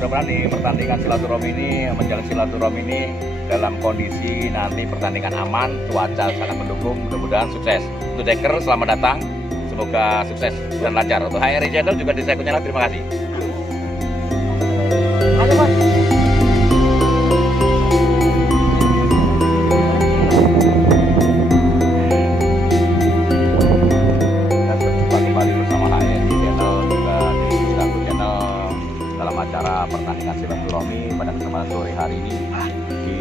mudah-mudahan di pertandingan silaturahmi ini, menjalin silaturahmi ini dalam kondisi nanti pertandingan aman, cuaca sangat mendukung, mudah-mudahan sukses. Untuk Deker, selamat datang, semoga sukses dan lancar. Untuk HRI Channel juga di saya Kunyala, terima kasih. Ayo, Mas. Acara pertandingan silaturahmi pada kesempatan sore hari ini di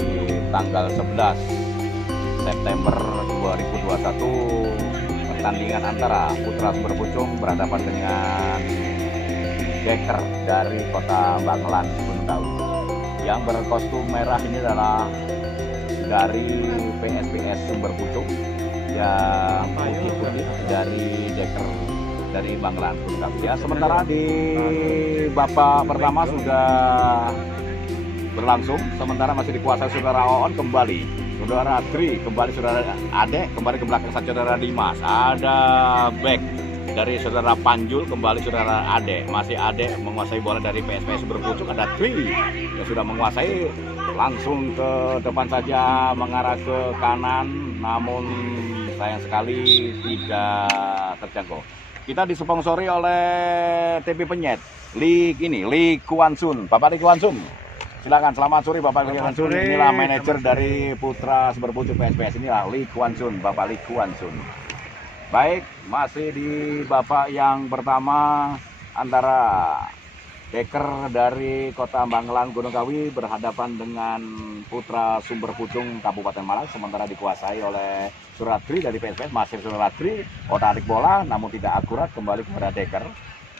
tanggal 11 September 2021, pertandingan antara Putra Sumberpucung berhadapan dengan Deker dari Kota Bangelan, Gunung Kawi. Yang berkostum merah ini adalah dari PSPS Sumberpucung, yang putih-putih dari Deker dari Bangelan, Gunung Kawi. Ya, sementara di babak pertama sudah berlangsung, sementara masih dikuasai saudara Oon kembali, saudara Tri kembali, saudara Ade kembali ke belakang saudara Dimas. Ada back dari saudara Panjul kembali saudara Ade, masih Ade menguasai bola dari PSPS Sumberpucung. Ada Tri yang sudah menguasai, langsung ke depan saja mengarah ke kanan, namun sayang sekali tidak terjangkau. Kita disponsori oleh TV Penyet, Lee Kuan Sun. Bapak Lee Kuan Sun, silakan. Selamat sore Bapak Lee Kuan Sun. Inilah manajer dari Putra Sumberpucung PSPS. Inilah Lee Kuan Sun, Bapak Lee Kuan Sun. Baik, masih di babak yang pertama antara Deker dari Kota Bangelan Gunung Kawi berhadapan dengan Putra Sumberpucung Kabupaten Malang, sementara dikuasai oleh Suratri dari PSPS. Masih Suratri otak bola namun tidak akurat, kembali kepada Deker.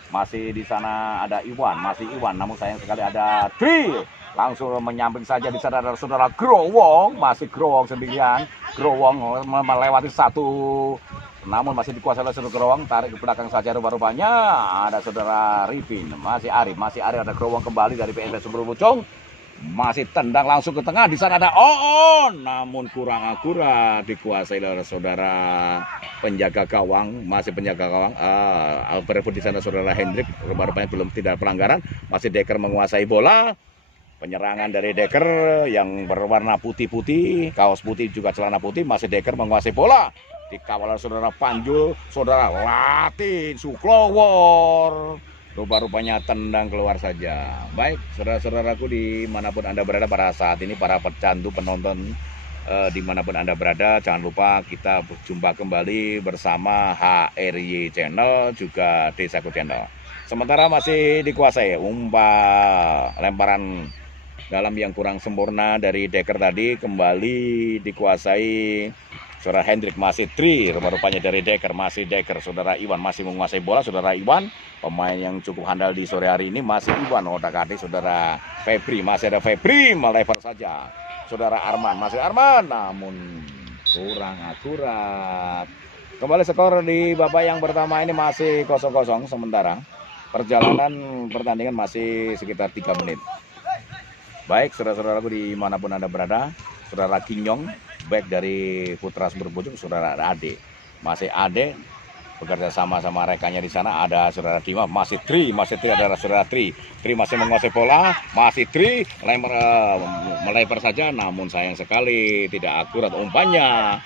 Masih di sana ada Iwan, masih Iwan, namun sayang sekali ada Tri. Langsung menyamping saja di sana ada saudara Growong, masih Growong sendirian. Growong melewati satu, namun masih dikuasai oleh saudara Growong, tarik ke belakang saja rupa-rupanya ada saudara Rifin, masih Arif ada Growong kembali dari PSPS Sumberpucung, masih tendang langsung ke tengah. Di sana ada Oon, namun kurang akurat, dikuasai oleh saudara penjaga gawang, masih penjaga gawang berebut di sana saudara Hendrik, rupa-rupanya belum, tidak pelanggaran. Masih Deker menguasai bola. Penyerangan dari Deker yang berwarna putih-putih, kaos putih juga celana putih, masih Deker menguasai bola. Dikawal oleh saudara Panjul, saudara Latin Suklowor, rupa-rupanya tendang keluar saja. Baik, saudara-saudaraku dimanapun Anda berada pada saat ini, para pecandu penonton dimanapun Anda berada, jangan lupa kita berjumpa kembali bersama HRY Channel, juga Desaku Channel. Sementara masih dikuasai lemparan dalam yang kurang sempurna dari Deker tadi, kembali dikuasai saudara Hendrik, masih Tri, rupa-rupanya dari Deker, masih Deker. Saudara Iwan masih menguasai bola, saudara Iwan pemain yang cukup handal di sore hari ini, masih Iwan otak-atik. Saudara Febri, masih ada Febri melebar saja. Saudara Arman, masih Arman, namun kurang akurat. Kembali skor di babak yang pertama ini masih 0-0, sementara perjalanan pertandingan masih sekitar 3 menit. Baik, saudara-saudaraku dimanapun Anda berada, saudara Kinyong, back dari Putra Sumberpucung, saudara Ade, masih Ade bekerja sama rekannya di sana. Ada saudara Dimas, masih Tri adalah saudara Tri masih menguasai bola, masih Tri melebar saja, namun sayang sekali tidak akurat umpannya.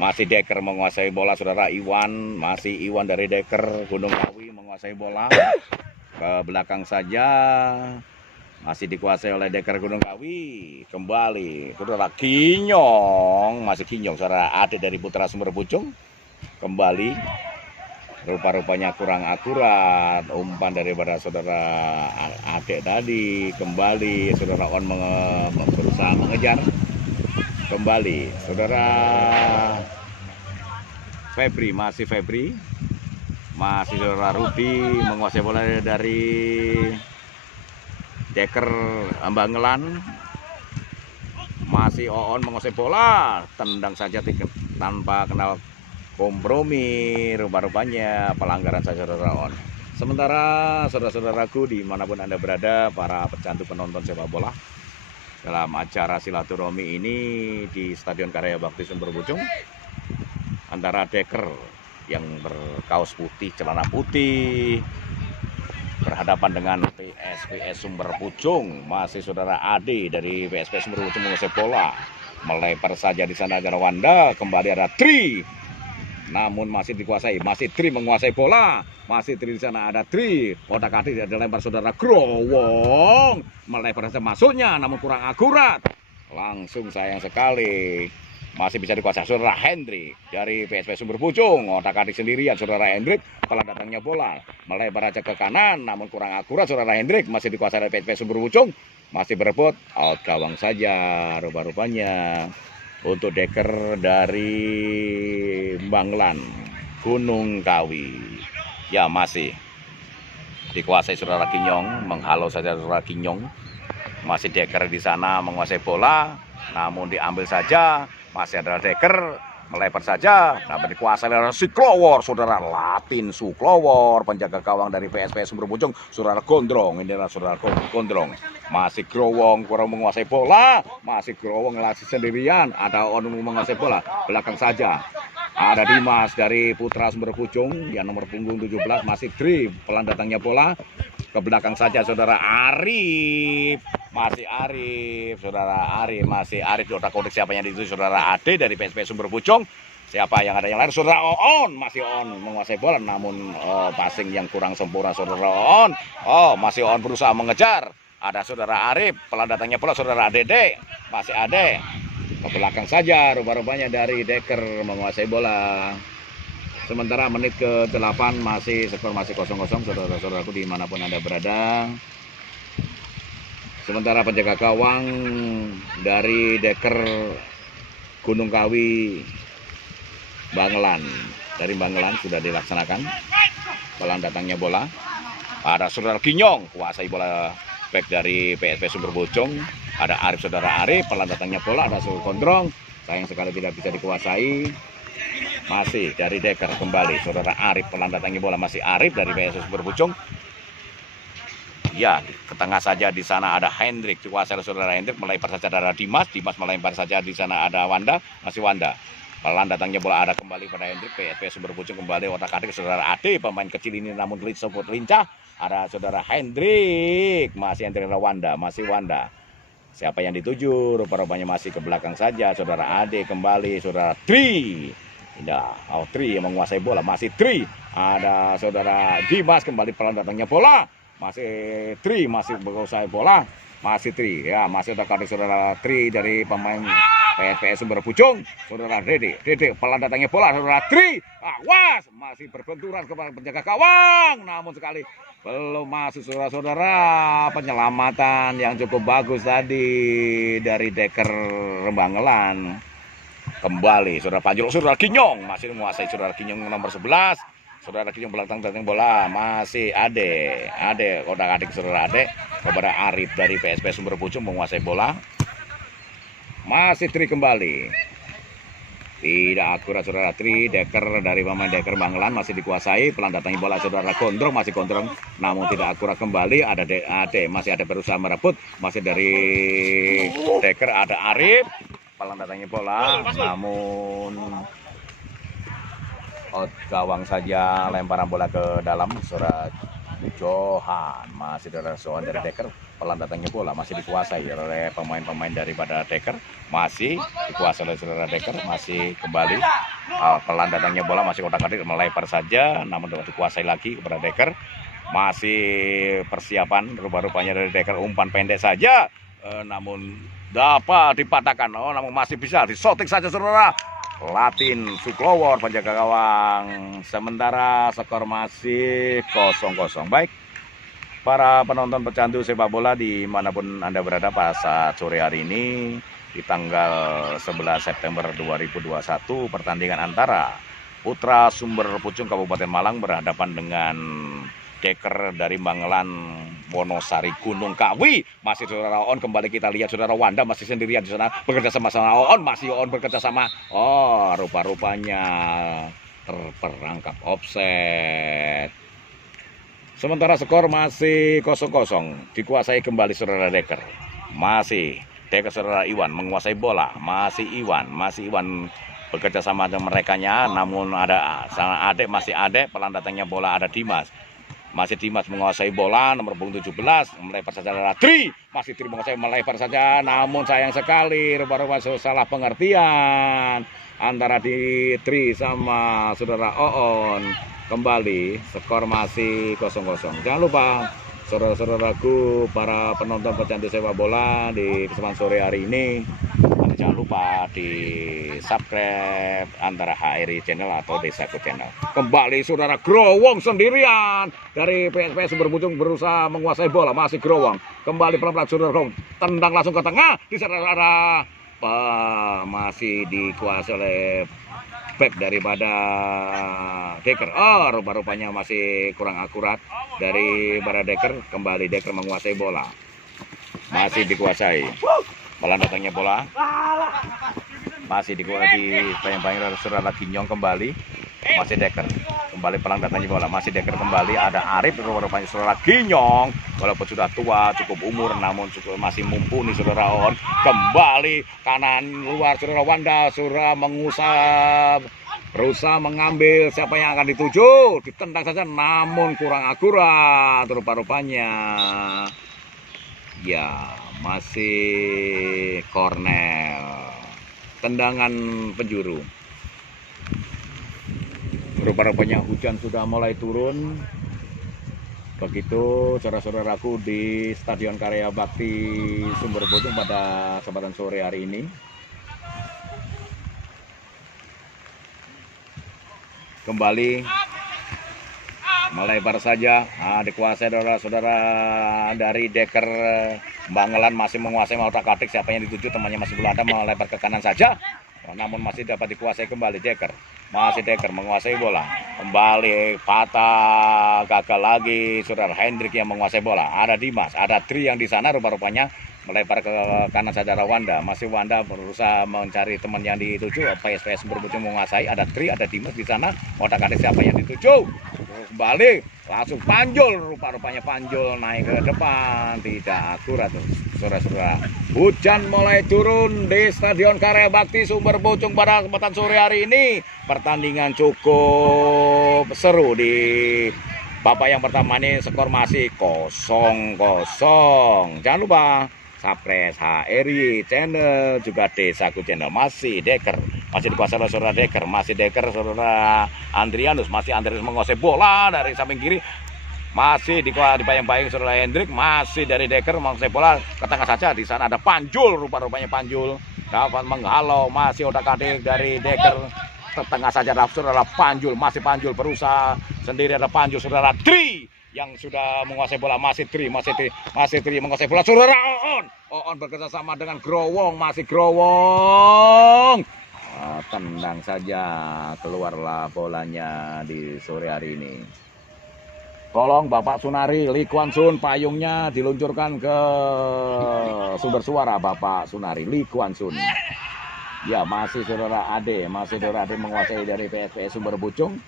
Masih Deker menguasai bola, saudara Iwan, masih Iwan dari Deker Gunung Kawi menguasai bola ke belakang saja. Masih dikuasai oleh Deker Gunung Kawi, kembali saudara Kinyong, masih Kinyong, saudara Ade dari Putra Sumberpucung, kembali rupa-rupanya kurang akurat umpan daripada saudara Ade tadi. Kembali saudara On berusaha mengejar, kembali saudara Febri, masih saudara Rudi menguasai bola dari Deker Bangelan, masih Oon menguasai bola, tendang saja tanpa kenal kompromi, rupa-rupanya pelanggaran saja saudara On. Sementara saudara-saudaraku dimanapun Anda berada, para pecandu penonton sepak bola, dalam acara silaturahmi ini di Stadion Karya Bakti Sumberpucung, antara Deker yang berkaos putih, celana putih, berhadapan dengan PSPS Sumber Pucung. Masih saudara Ade dari PSPS Sumber Pucung menguasai bola, melempar saja di sana ada Wanda, kembali ada Tri, namun masih dikuasai, masih Tri menguasai bola, masih Tri di sana ada Tri, otak-atik ada lempar saudara Growong, melempar saja masuknya namun kurang akurat, langsung sayang sekali. Masih bisa dikuasai saudara Hendrik dari PSPS Sumber Pucung, otak-atik sendirian saudara Hendrik. Setelah datangnya bola melebar aja ke kanan namun kurang akurat saudara Hendrik, masih dikuasai oleh PSPS Sumber Pucung, masih berebut out gawang saja rupa-rupanya untuk deker dari Banglan Gunung Kawi. Ya, masih dikuasai saudara Kinyong, menghalau saja saudara Kinyong, masih deker di sana menguasai bola namun diambil saja. Masih ada deker, melebar saja, dapat dikuasai oleh Suklowor, saudara Latin Suklowor, penjaga gawang dari PSPS Sumber Pucung, saudara Gondrong, ini adalah saudara Gondrong. Masih Growong kurang menguasai bola, masih Growong ngelatih sendirian, ada On menguasai bola, belakang saja. Ada Dimas dari Putra Sumber Pucung, yang nomor punggung 17, masih Tri, pelan datangnya bola. Ke belakang saja saudara Arif, masih Arif, saudara Arif, masih Arif, otak-otak siapa yang dituju saudara Ade dari PSPS Sumber Pucung. Siapa yang ada yang lain, saudara Oon, masih On menguasai bola namun passing yang kurang sempurna saudara On. Masih On berusaha mengejar, ada saudara Arif, pelan datangnya bola saudara Dede, masih Ade. Ke belakang saja rupa-rupanya dari deker menguasai bola. Sementara menit ke-8 masih skor masih 0-0 saudara-saudaraku dimanapun Anda berada. Sementara penjaga gawang dari deker Gunung Kawi Banglan, dari Banglan sudah dilaksanakan. Pelan datangnya bola, ada saudara Kinyong kuasai bola back dari PSPS Sumber Pucung. Ada Arif, saudara Arif, pelan datangnya bola, ada Sul Gondrong, sayang sekali tidak bisa dikuasai. Masih dari deker kembali saudara Arif, pelan datangnya bola, masih Arif dari PSPS Sumber Pucung. Ya, ke tengah saja di sana ada Hendrik, dikuasai oleh saudara Hendrik, melempar saja ada Dimas, Dimas melempar saja di sana ada Wanda, masih Wanda. Pelan datangnya bola, ada kembali pada Hendrik, PSPS Sumber Pucung kembali otak-atik saudara Ade, pemain kecil ini namun sebut lincah. Ada saudara Hendrik, masih Hendrik, ada Wanda, masih Wanda. Siapa yang dituju? Rupa-rupanya masih ke belakang saja saudara Ade, kembali saudara Tri. Indah, Tri yang menguasai bola, masih Tri. Ada saudara Dimas, kembali pelan datangnya bola, masih Tri, masih menguasai bola, masih Tri. Ya, masih ada kartu saudara Tri dari pemain PSPS Sumber Pucung, saudara Dede, pelan datangnya bola, saudara Tri. Awas, masih berbenturan kepada penjaga gawang, namun sekali belum masuk saudara-saudara. Penyelamatan yang cukup bagus tadi dari deker Banglan. Kembali saudara Panjul, saudara Kinyong masih menguasai, saudara Kinyong nomor 11. Saudara Kinyong belakang bola, masih Ade otak-atik saudara Ade kepada Arif dari PSPS Sumber Pucung menguasai bola. Masih Tri kembali, tidak akurat saudara Tri, deker dari pemain deker Banglan masih dikuasai, pelan datangnya bola saudara Gondrong, masih Gondrong namun tidak akurat kembali. Ada Ade, masih ada berusaha merebut, masih dari deker ada Arif, pelan datangnya bola namun out gawang saja, lemparan bola ke dalam saudara Johan, masih dari Johan dari deker, pelan datangnya bola masih dikuasai oleh pemain-pemain daripada deker, masih dikuasai oleh saudara deker, masih kembali pelan datangnya bola, masih kotak-katik melempar saja namun dapat dikuasai lagi kepada deker. Masih persiapan rupa-rupanya dari deker, umpan pendek saja namun dapat dipatahkan, namun masih bisa disotik saja saudara Latin Suklowor penjaga gawang. Sementara skor masih 0-0. Baik para penonton pecandu sepak bola dimanapun Anda berada, pada saat sore hari ini di tanggal 11 September 2021 pertandingan antara Putra Sumber Pucung Kabupaten Malang berhadapan dengan deker dari Banglan Wonosari Gunung Kawi. Masih saudara On, kembali kita lihat saudara Wanda masih sendirian di sana bekerja sama On, masih On bekerja sama. Rupa-rupanya terperangkap offset. Sementara skor masih 0-0, dikuasai kembali saudara deker. Masih deker saudara Iwan menguasai bola, masih Iwan bekerja sama dengan merekanya, namun ada sana Ade, masih Ade, pelan datangnya bola ada Dimas. Masih Dimas menguasai bola, nomor punggung 17, melebar saja adalah Tri. Masih Tri menguasai, melebar saja, namun sayang sekali, rupa-rupa salah pengertian antara di Tri sama saudara Oon. Kembali, skor masih 0-0. Jangan lupa, saudara-saudaraku, para penonton pecandu sepak bola di kesempatan sore hari ini, jangan lupa di subscribe antara HRI channel atau Desaku channel. Kembali saudara Growong sendirian dari PSPS Sumberbujung berusaha menguasai bola, masih Growong. Kembali pelan-pelan saudara Growong, tendang langsung ke tengah, di sana masih dikuasai oleh back daripada Decker. Rupa-rupanya masih kurang akurat dari para Decker. Kembali Decker menguasai bola, masih dikuasai. Pelan datangnya bola, masih dikuasai bayang-bayang saudara Ginyong. Kembali masih Decker, kembali pelan datangnya bola, masih Decker. Kembali ada Arif, rupanya saudara Ginyong walaupun sudah tua cukup umur namun masih mumpuni saudara On. Kembali kanan luar saudara Wanda, saudara mengusap, berusaha mengambil siapa yang akan dituju, ditendang saja namun kurang akurat rupa-rupanya. Ya, masih Cornell, tendangan penjuru. Rupa-rupanya hujan sudah mulai turun. Begitu saudara-saudaraku di Stadion Karya Bakti Sumberbujung pada kesempatan sore hari ini. Kembali melebar saja, dikuasai saudara-saudara dari Decker. Bangelan masih menguasai, mau otak-atik siapa yang dituju, temannya masih belum ada, melebar ke kanan saja, namun masih dapat dikuasai kembali Decker. Masih Decker menguasai bola, kembali patah, gagal lagi saudara Hendrik yang menguasai bola. Ada Dimas, ada Tri yang di sana, rupa-rupanya melebar ke kanan saja Wanda. Masih Wanda berusaha mencari teman yang dituju. PSPS Sumberbujung menguasai, ada Tri, ada Dimas di sana, otak-atik siapa yang dituju. Kembali langsung Panjul, rupa-rupanya Panjul naik ke depan, tidak akurat saudara-saudara. Hujan mulai turun di Stadion Karya Bakti Sumberbujung pada kesempatan sore hari ini. Pertandingan cukup seru di babak yang pertama ini, skor masih 0-0. Jangan lupa subscribe HRI channel, juga Desaku channel. Masih Decker, masih dikuasai oleh saudara Decker, masih Decker saudara Andrianus, masih Andrianus menguasai bola dari samping kiri, masih dibayang-bayang saudara Hendrik, masih dari Decker menguasai bola ke tengah saja. Di sana ada Panjul, rupa-rupanya Panjul dapat menghalau, masih otak-atik dari Decker ke tengah saja ada saudara Panjul, masih Panjul berusaha sendiri, ada Panjul saudara Tri yang sudah menguasai bola, masih Tri menguasai bola saudara Oon bekerja sama dengan Growong, masih Growong, tendang saja, keluarlah bolanya di sore hari ini. Tolong Bapak Sunari, Lee Kuan Sun, payungnya diluncurkan ke sumber suara Bapak Sunari, Lee Kuan Sun. Ya, masih saudara Ade, menguasai dari PSPS Sumberbujung.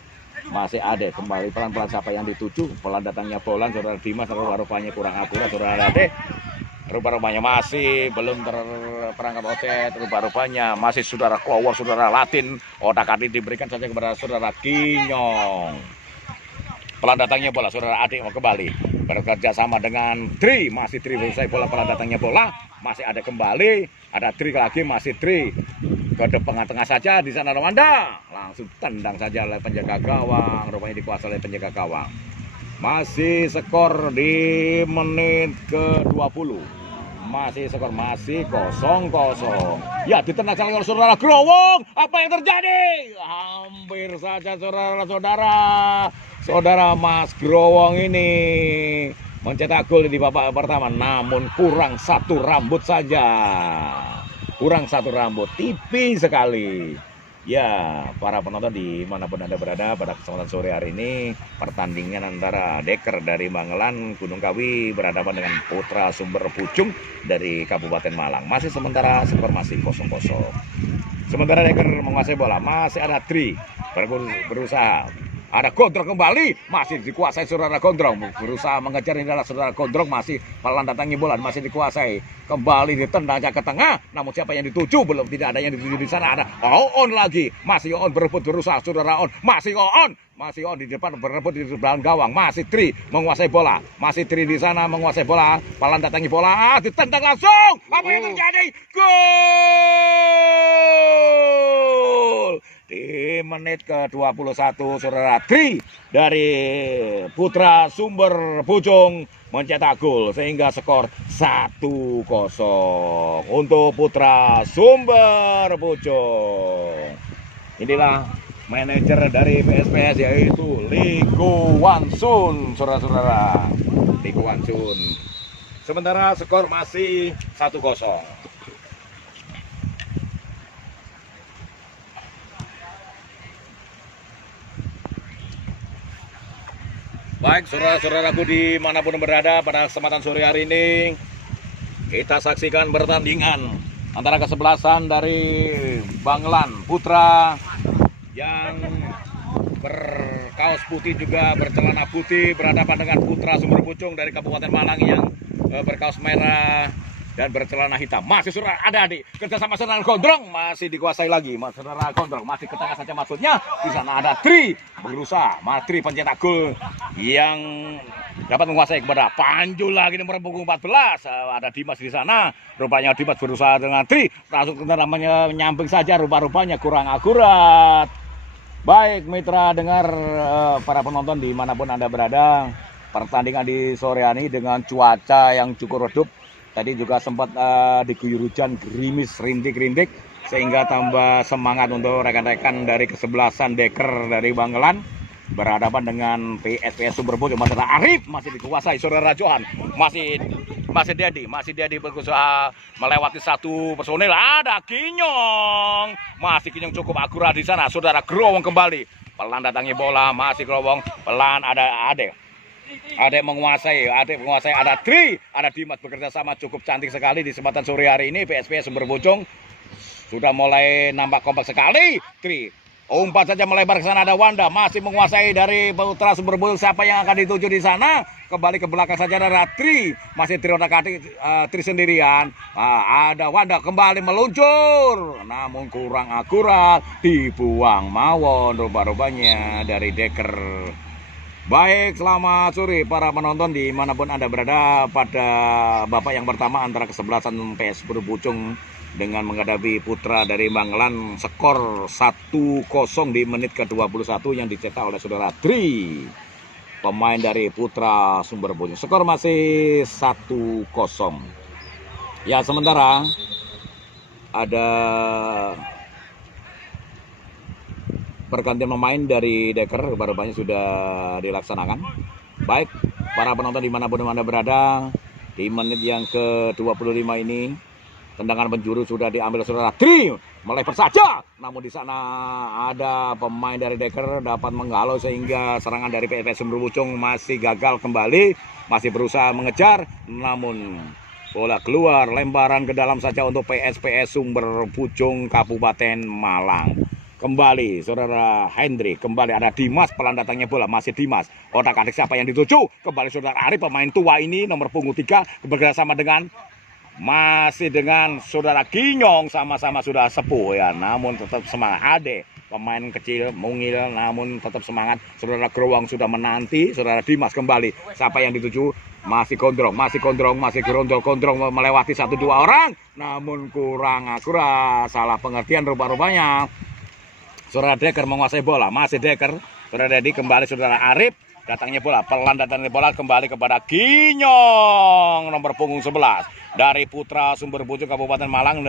Masih Ade, kembali pelan-pelan siapa yang dituju, pelan datangnya bola saudara Dimas, rupa-rupanya kurang akurat saudara Ade. Rupa-rupanya masih belum terperangkap OCET, rupa-rupanya masih saudara Clower, saudara Latin, otak-atik diberikan saja kepada saudara Ginyong. Pelan datangnya bola saudara Ade mau kembali bekerja sama dengan Tri, masih Tri selesai bola, pelan datangnya bola, masih ada kembali, ada Tri lagi, masih Tri ke depan tengah saja, di sana Wanda langsung tendang saja oleh penjaga gawang, rupanya dikuasai oleh penjaga gawang. Masih skor di menit ke-20, masih skor masih 0-0. Ya, ditendang oleh saudara Growong, apa yang terjadi? Hampir saja saudara Mas Growong ini mencetak gol di babak pertama, namun kurang satu rambut saja. Kurang satu rambut, tipis sekali. Ya, para penonton dimanapun Anda berada, pada kesempatan sore hari ini, pertandingan antara Decker dari Bangelan Gunung Kawi berhadapan dengan Putra Sumberbujung dari Kabupaten Malang. Masih sementara skor masih 0-0. Sementara Decker menguasai bola, masih ada Tri berusaha Ada Gondrong kembali, masih dikuasai saudara Gondrong. Berusaha mengejar, ini adalah saudara Gondrong, masih pelan datangi bola, masih dikuasai. Kembali ditendang ke tengah, namun siapa yang dituju? Belum, tidak ada yang dituju di sana. Ada On lagi, masih On berebut berusaha saudara On, masih On di depan berebut di belakang gawang. Masih Tri menguasai bola, masih Tri di sana menguasai bola, pelan datangi bola, ditendang langsung. Apa yang terjadi? Gol! Di menit ke-21 saudara Tri dari Putra Sumber Pucung mencetak gol sehingga skor 1-0 untuk Putra Sumber Pucung. Inilah manajer dari PSPS yaitu Ligo Wansun, saudara-saudara. Ligo Wansun. Sementara skor masih 1-0. Baik, saudara-saudaraku dimanapun berada, pada kesempatan sore hari ini kita saksikan pertandingan antara kesebelasan dari Banglan Putra yang berkaos putih juga bercelana putih berhadapan dengan Putra Sumber Pucung dari Kabupaten Malang yang berkaos merah dan bercelana hitam. Masih saudara ada di kerjasama saudara Gondrong, masih dikuasai lagi. Saudara Gondrong masih ke tengah saja maksudnya. Di sana ada Tri berusaha, Tri pencetak gol yang dapat menguasai kepada Panjul lagi nomor punggung 14. Ada Dimas di sana. Rupanya Dimas berusaha dengan Tri, langsung namanya nyamping saja, rupa-rupanya kurang akurat. Baik mitra dengar, para penonton dimanapun Anda berada, pertandingan di sore hari dengan cuaca yang cukup redup. Tadi juga sempat diguyur hujan gerimis rintik-rintik sehingga tambah semangat untuk rekan-rekan dari kesebelasan Deker dari Banglan berhadapan dengan PSPS Sumber Pucung. Masalah Arif masih dikuasai saudara Johan, masih Dedi berusaha melewati satu personil. Ada Kinyong, masih Kinyong cukup akurat di sana. Saudara Growong kembali pelan datangi bola, masih Growong pelan. Ada Ade menguasai, ada Tri, ada Dimas bekerja sama cukup cantik sekali di kesempatan sore hari ini. PSPS Sumber Pucung sudah mulai nampak kompak sekali. Tri umpat saja melebar ke sana, ada Wanda masih menguasai dari Putra Sumber Pucung. Siapa yang akan dituju di sana? Kembali ke belakang saja ada Tri, masih Tri Tri sendirian. Ada Wanda kembali meluncur, namun kurang akurat, dibuang mawon rupa-rupanya dari Deker. Baik, selamat sore para penonton dimanapun Anda berada pada babak yang pertama antara kesebelasan PS Sumber Pucung dengan menghadapi Putra dari Banglan. Skor 1-0 di menit ke-21 yang dicetak oleh saudara Tri, pemain dari Putra Sumber Pucung. Skor masih 1-0. Ya, sementara ada pergantian pemain dari Deker, rupanya sudah dilaksanakan. Baik, para penonton dimanapun Anda berada, di menit yang ke-25 ini, tendangan penjuru sudah diambil saudara Tri, melebar saja. Namun di sana ada pemain dari Deker dapat menghalau sehingga serangan dari PSPS Sumber Pucung masih gagal kembali, masih berusaha mengejar, namun bola keluar, lemparan ke dalam saja untuk PSPS Sumber Pucung Kabupaten Malang. Kembali saudara Hendri, kembali ada Dimas pelan datangnya bola, masih Dimas. Otak-atik siapa yang dituju? Kembali saudara Arif, pemain tua ini nomor punggung 3 bekerjasama dengan saudara Kinyong, sama-sama sudah sepuh ya, namun tetap semangat. Ade pemain kecil mungil namun tetap semangat. Saudara Growong sudah menanti, saudara Dimas kembali. Siapa yang dituju? Masih Gondrong, Gondrong melewati 1-2 orang, namun kurang akurat, salah pengertian rupa-rupanya. Saudara Deker menguasai bola, masih Deker. Saudara Dedi kembali saudara Arif, datangnya bola, pelan datangnya bola kembali kepada Kinyong nomor punggung 11 dari Putra Sumber Pucung Kabupaten Malang.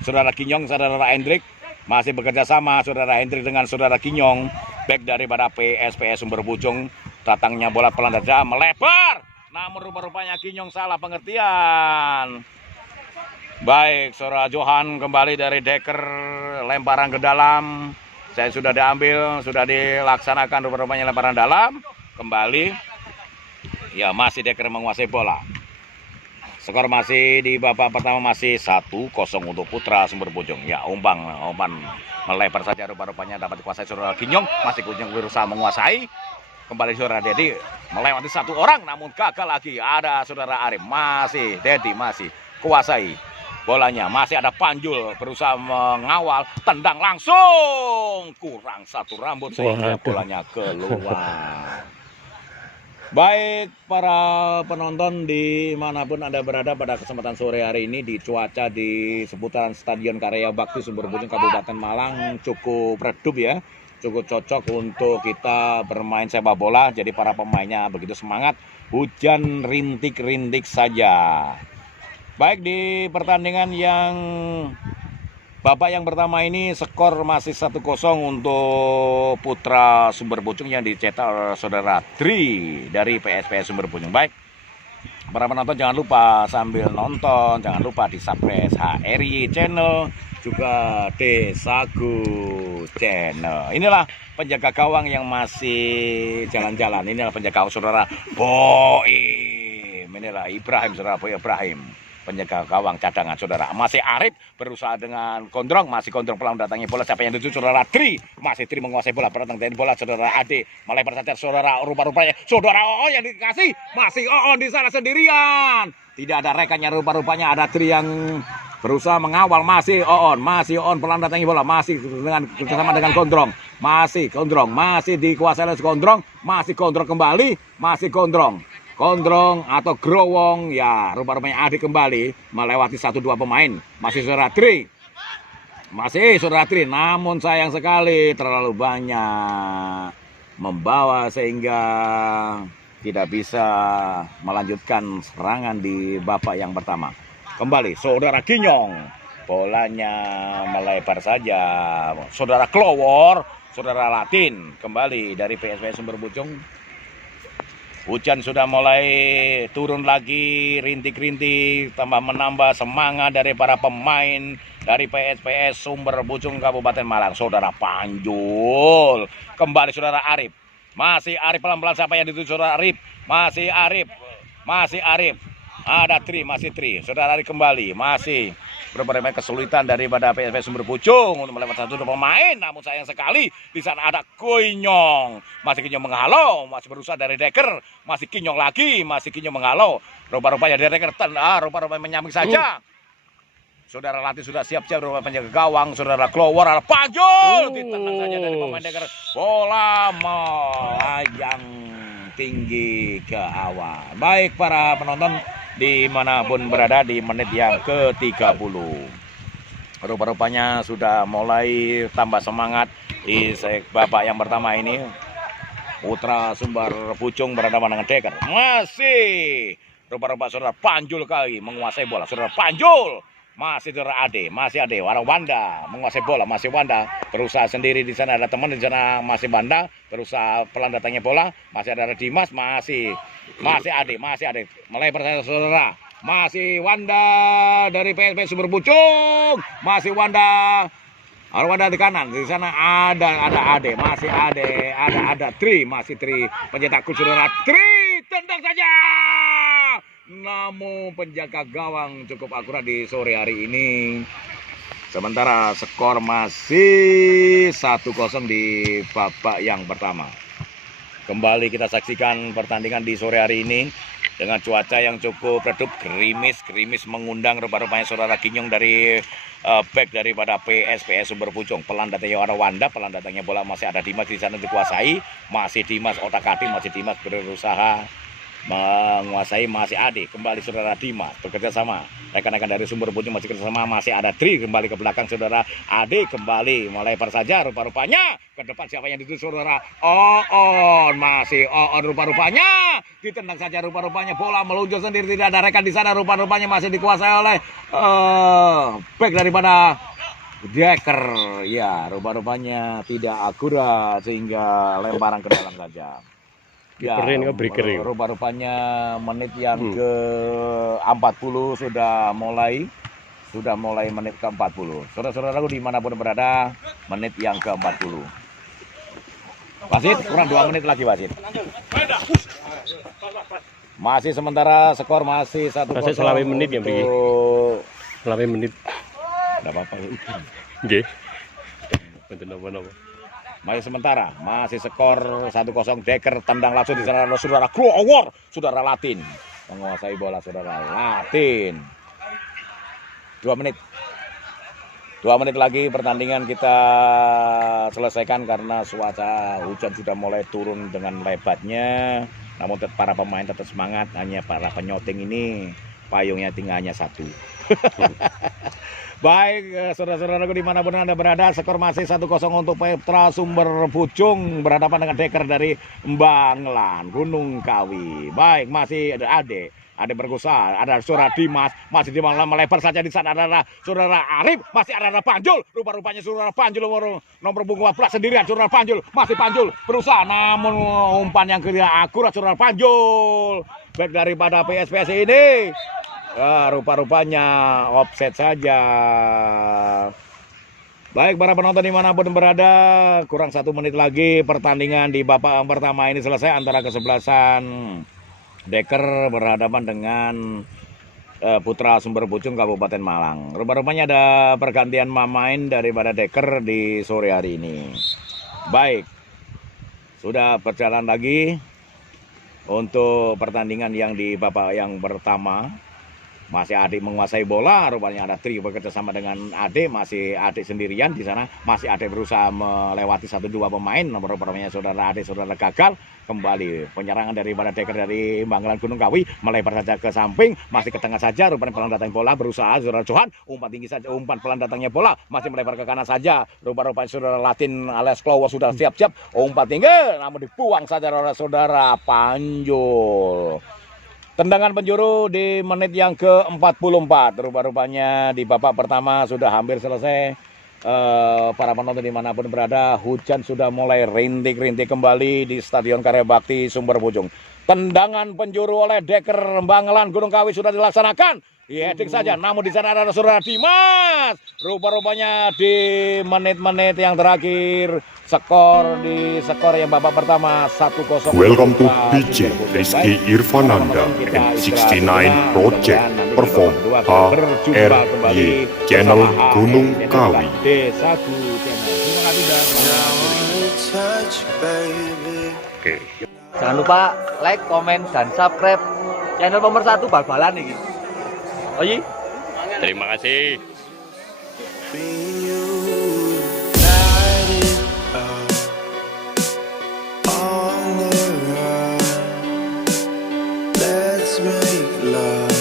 Saudara Kinyong, saudara Hendrik masih bekerja sama saudara Hendrik dengan saudara Kinyong, back daripada PSPS Sumber Pucung. Datangnya bola pelan saja melebar, namun rupa-rupanya Kinyong salah pengertian. Baik, saudara Johan kembali dari Deker, lemparan ke dalam. Saya sudah diambil, sudah dilaksanakan rupa-rupanya lemparan dalam. Kembali. Ya, masih Deker menguasai bola. Skor masih di babak pertama masih 1-0 untuk Putra Sumber Bojong. Ya, umpan melebar saja, rupa-rupanya dapat dikuasai saudara Kinyong. Masih Kinyong berusaha menguasai. Kembali saudara Dedi melewati satu orang, namun gagal lagi. Ada saudara Arif, masih Dedi masih kuasai bolanya. Masih ada Panjul berusaha mengawal, tendang langsung, kurang satu rambut sehingga bolanya keluar. Baik para penonton dimanapun Anda berada pada kesempatan sore hari ini, di cuaca di seputaran Stadion Karya Bakti Sumber Bojong Kabupaten Malang cukup redup ya, cukup cocok untuk kita bermain sepak bola. Jadi para pemainnya begitu semangat, hujan rintik-rintik saja. Baik, di pertandingan yang babak yang pertama ini skor masih 1-0 untuk Putra Sumber Bojong yang dicetak oleh saudara Tri dari PSPS Sumber Bojong. Baik, para penonton jangan lupa sambil nonton, jangan lupa di subscribe HRY Channel, juga Desagu Channel. Inilah penjaga gawang yang masih jalan-jalan. Inilah penjaga gawang saudara Boim. Inilah Ibrahim, saudara Boim Ibrahim, penjaga gawang cadangan saudara. Masih Arif berusaha dengan Gondrong, masih Gondrong pelan datangi bola. Siapa yang dituju saudara Tri, masih Tri menguasai bola, datang dari bola saudara Ade, melebar saja saudara, rupa-rupanya saudara Oo yang dikasih, masih Oo di sana sendirian. Tidak ada rekannya, rupa-rupanya ada Tri yang berusaha mengawal, masih On pelan datangi bola, masih dengan bersama dengan Gondrong, masih Gondrong, masih dikuasai oleh Gondrong, masih Gondrong kembali, masih Gondrong atau Growong, ya rupa-rupanya Adik kembali melewati 1-2 pemain. Masih saudara Tri, namun sayang sekali terlalu banyak membawa sehingga tidak bisa melanjutkan serangan di babak yang pertama. Kembali saudara Kinyong, bolanya melebar saja. Saudara Klowor, saudara Latin kembali dari PSPS Sumber Bojong. Hujan sudah mulai turun lagi, rintik-rintik, tambah menambah semangat dari para pemain dari PSPS Sumber Bojong Kabupaten Malang. Saudara Panjul, kembali saudara Arif, masih Arif pelan-pelan, siapa yang dituju saudara Arif, masih Arif, ada Tri, masih Tri, saudara Arif kembali, masih berbagai kesulitan daripada PSPS Sumber Bojong untuk melewati 1-2 pemain, namun sayang sekali di sana ada Kinyong, masih Kinyong menghalau, masih berusaha dari Deker, masih Kinyong lagi, masih Kinyong menghalau, rupa-rupanya dari Deker, rupa-rupanya menyambing saja. Saudara Latih sudah siap-siap, rupa penjaga gawang, saudara Klowor, Panjul, ditendang saja dari pemain Deker, bola melayang tinggi ke awan. Baik para penonton dimanapun berada, di menit yang ke-30 rupa-rupanya sudah mulai tambah semangat di babak yang pertama ini. Putra Sumber Bojong berhadapan dengan Deker, masih rupa-rupa saudara Panjul kali menguasai bola, saudara Panjul, masih saudara Ade, Wanda menguasai bola, masih Wanda berusaha sendiri di sana, ada teman di sana, masih Wanda berusaha pelan datangnya bola, masih ada Dimas, masih Ade melebar saudara, masih Wanda dari PSPS Sumber Bojong, masih Wanda di kanan, di sana ada Ade, masih ada Tri, masih Tri pencetak gol saudara Tri, tendang saja. Namun penjaga gawang cukup akurat di sore hari ini. Sementara skor masih 1-0 di babak yang pertama. Kembali kita saksikan pertandingan di sore hari ini dengan cuaca yang cukup redup, gerimis mengundang. Rupa-rupanya saudara Kinyong dari back daripada PSPS Sumber Bojong, pelan datangnya Wanda, pelan datangnya bola, masih ada Dimas di sana dikuasai, masih Dimas otak-atik, masih Dimas berusaha menguasai, masih Ade, kembali saudara Dimas bekerja sama rekan-rekan dari Sumber Bojong, masih bekerjasama, masih ada Tri kembali ke belakang saudara Ade, kembali melebar saja, rupa-rupanya ke depan siapa yang dituju saudara Oon, masih Oon, rupa-rupanya ditendang saja, rupa-rupanya bola meluncur sendiri, tidak ada rekan di sana, rupa-rupanya masih dikuasai oleh back daripada Deker, ya rupa-rupanya tidak akurat sehingga lemparan ke dalam saja. Ya, rupa-rupanya menit yang ke-40 sudah mulai menit ke-40. Saudara-saudaraku dimanapun berada, menit yang ke-40. Wasit, kurang 2 menit lagi wasit. Masih sementara skor masih 1-0 Masih selama menit ya, Bang? Selama menit. Enggak apa-apa. Nggih. Mboten napa-napa. Masih sementara, masih skor 1-0. Deker tendang langsung di sana saudara Glower, saudara Latin menguasai bola saudara Latin. 2 menit. 2 menit lagi pertandingan kita selesaikan karena cuaca hujan sudah mulai turun dengan lebatnya. Namun para pemain tetap semangat, hanya para penyoting ini payungnya tinggal hanya 1. Baik, saudara-saudaraku dimanapun Anda berada, skor masih 1-0 untuk Petra Sumber Pucung berhadapan dengan Deker dari Banglan, Gunung Kawi. Baik, masih ada Ade berusaha, ada saudara Dimas, masih di Banglan melebar saja di sana ada saudara Arif, masih ada Panjul, rupa-rupanya saudara Panjul nomor punggung 14 sendirian, saudara Panjul, masih Panjul berusaha, namun umpan yang kira akurat saudara Panjul. Baik daripada PSPS ini. Rupa-rupanya offset saja. Baik para penonton dimanapun berada, kurang 1 menit lagi pertandingan di babak pertama ini selesai antara kesebelasan Deker berhadapan dengan Putra Sumber Pucung Kabupaten Malang. Rupa-rupanya ada pergantian pemain daripada Deker di sore hari ini. Baik, sudah berjalan lagi untuk pertandingan yang di babak yang pertama. Masih Adik menguasai bola, rupanya ada Tri bekerja sama dengan Adik, masih Adik sendirian di sana, masih Adik berusaha melewati 1-2 pemain, nomor pertamanya saudara Adik, saudara gagal. Kembali penyerangan daripada Deker dari Banglan Gunung Kawi, melebar saja ke samping, masih ke tengah saja, rupanya pelan datang bola, berusaha saudara Johan, umpan tinggi saja, umpan pelan datangnya bola, masih melebar ke kanan saja, rupanya saudara Latin alias Klowo sudah siap-siap, umpan tinggi, namun dibuang saja saudara Panjul. Tendangan penjuru di menit yang ke-44. Rupa-rupanya di babak pertama sudah hampir selesai. Para penonton dimanapun berada, hujan sudah mulai rintik-rintik kembali di Stadion Karya Bakti Sumber Pucung. Tendangan penjuru oleh Deker Banglan Gunung Kawi sudah dilaksanakan. Heading saja, namun di sana ada saudara Dimas. Rupa-rupanya di menit-menit yang terakhir skor yang babak pertama 1-0. Welcome to DJ Rizky Irfananda and 69 Project perform HRY Channel Gunung Kawi. Oke. Jangan lupa like, komen, dan subscribe channel nomor 1 bal-balan ini. Oh iya? Terima kasih. Let's make love.